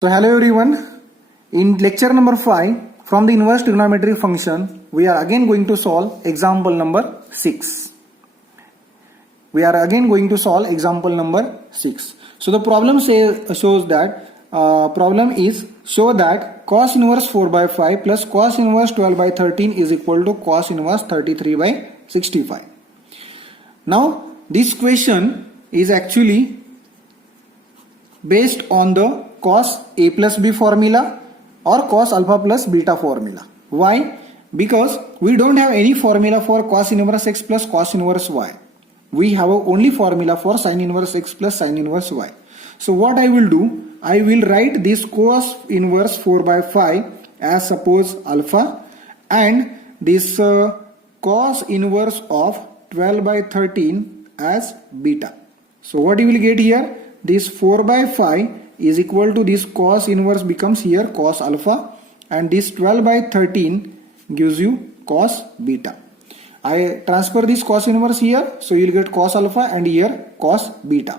So hello everyone, in lecture number 5 from the inverse trigonometric function we are again going to solve example number 6. We are again going to solve example number 6. So the problem shows that show that cos inverse 4 by 5 plus cos inverse 12 by 13 is equal to cos inverse 33 by 65. Now this question is actually based on the cos A plus B formula or cos alpha plus beta formula. Why? Because we don't have any formula for cos inverse x plus cos inverse y. We have only formula for sin inverse x plus sin inverse y. So what I will do, I will write this cos inverse 4 by 5 as suppose alpha and this cos inverse of 12 by 13 as beta. So what you will get here, this 4 by 5 is equal to this cos inverse becomes here cos alpha and this 12 by 13 gives you cos beta. I transfer this cos inverse here, so you will get cos alpha and here cos beta.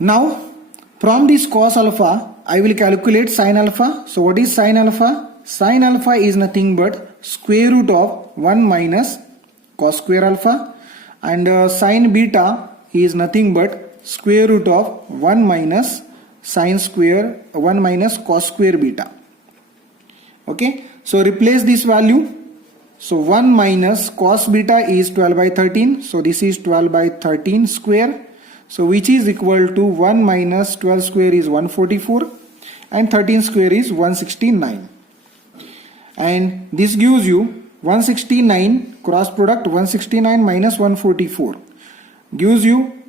Now from this cos alpha I will calculate sin alpha. So what is sin alpha? Sin alpha is nothing but square root of 1 minus cos square alpha and sin beta is nothing but square root of 1 minus sin square 1 minus cos square beta. Okay, so replace this value. So 1 minus cos beta is 12 by 13. So this is 12 by 13 square. So which is equal to 1 minus 12 square is 144 and 13 square is 169. And this gives you 169 cross product 169 minus 144 gives you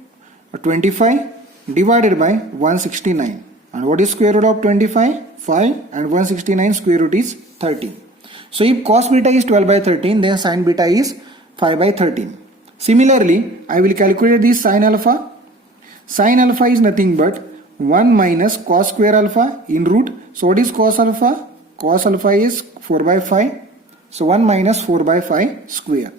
25 divided by 169. And what is square root of 25? 5 and 169 square root is 13. So if cos beta is 12 by 13 then sin beta is 5 by 13. Similarly, I will calculate this sin alpha. Sin alpha is nothing but 1 minus cos square alpha in root. So what is cos alpha? Cos alpha is 4 by 5. So 1 minus 4 by 5 square.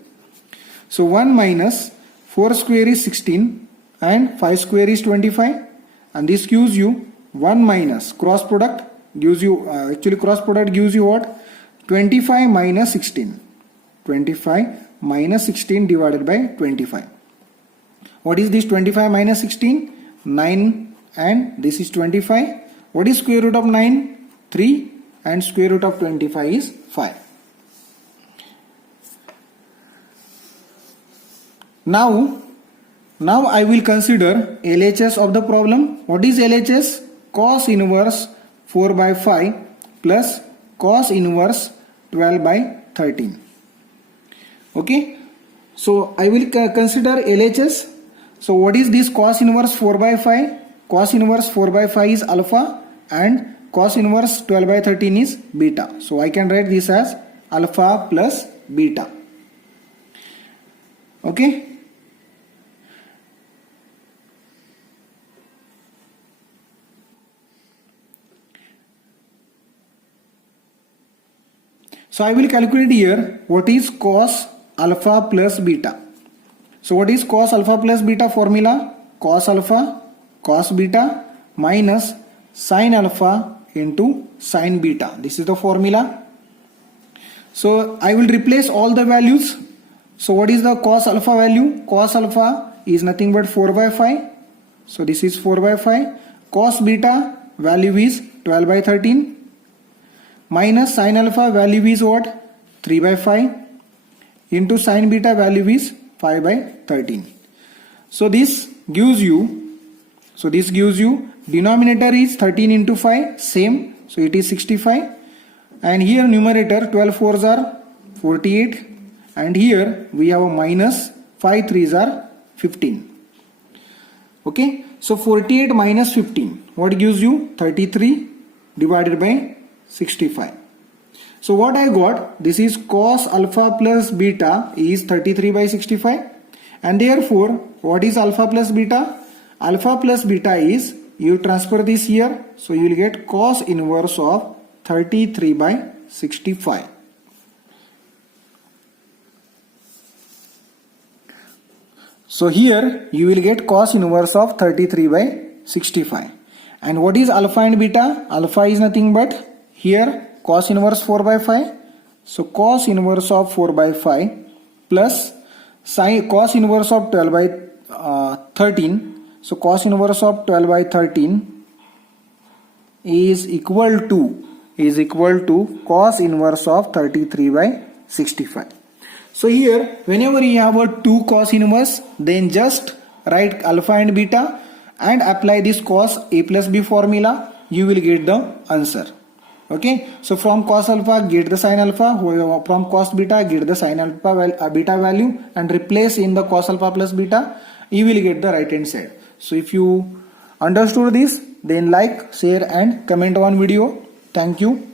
So 1 minus 4 square is 16 and 5 square is 25. And this gives you 1 minus cross product gives you cross product gives you what? 25 minus 16. 25 minus 16 divided by 25. What is this 25 minus 16? 9 and this is 25. What is square root of 9? 3 and square root of 25 is 5. Now I will consider LHS of the problem. What is LHS? Cos inverse 4 by 5 plus cos inverse 12 by 13. Okay. So I will consider LHS. So what is this cos inverse 4 by 5? Cos inverse 4 by 5 is alpha and cos inverse 12 by 13 is beta. So I can write this as alpha plus beta. Okay. So I will calculate here what is cos alpha plus beta. So what is cos alpha plus beta formula? Cos alpha cos beta minus sin alpha into sin beta. This is the formula. So I will replace all the values. So what is the cos alpha value? Cos alpha is nothing but 4 by 5. So this is 4 by 5. Cos beta value is 12 by 13. Minus sin alpha value is what? 3 by 5. Into sin beta value is 5 by 13. So this gives you denominator is 13 into 5 same, so it is 65 and here numerator 12 fours are 48 and here we have a minus 5 threes are 15. Okay, so 48 minus 15 what gives you? 33 divided by 65. So what I got, this is cos alpha plus beta is 33 by 65 and therefore what is alpha plus beta? alpha plus beta is, you transfer this here, so you will get cos inverse of 33 by 65. So here you will get cos inverse of 33 by 65. And what is alpha and beta? Alpha is nothing but here cos inverse 4 by 5. So cos inverse of 4 by 5 plus sin cos inverse of 12 by 13. So cos inverse of 12 by 13 is equal to cos inverse of 33 by 65. So here whenever you have a 2 cos inverse, then just write alpha and beta and apply this cos a plus b formula, you will get the answer. Okay, so from cos alpha get the sin alpha, from cos beta get the sin alpha beta value and replace in the cos alpha plus beta, you will get the right hand side. So if you understood this, then like, share and comment on video. Thank you.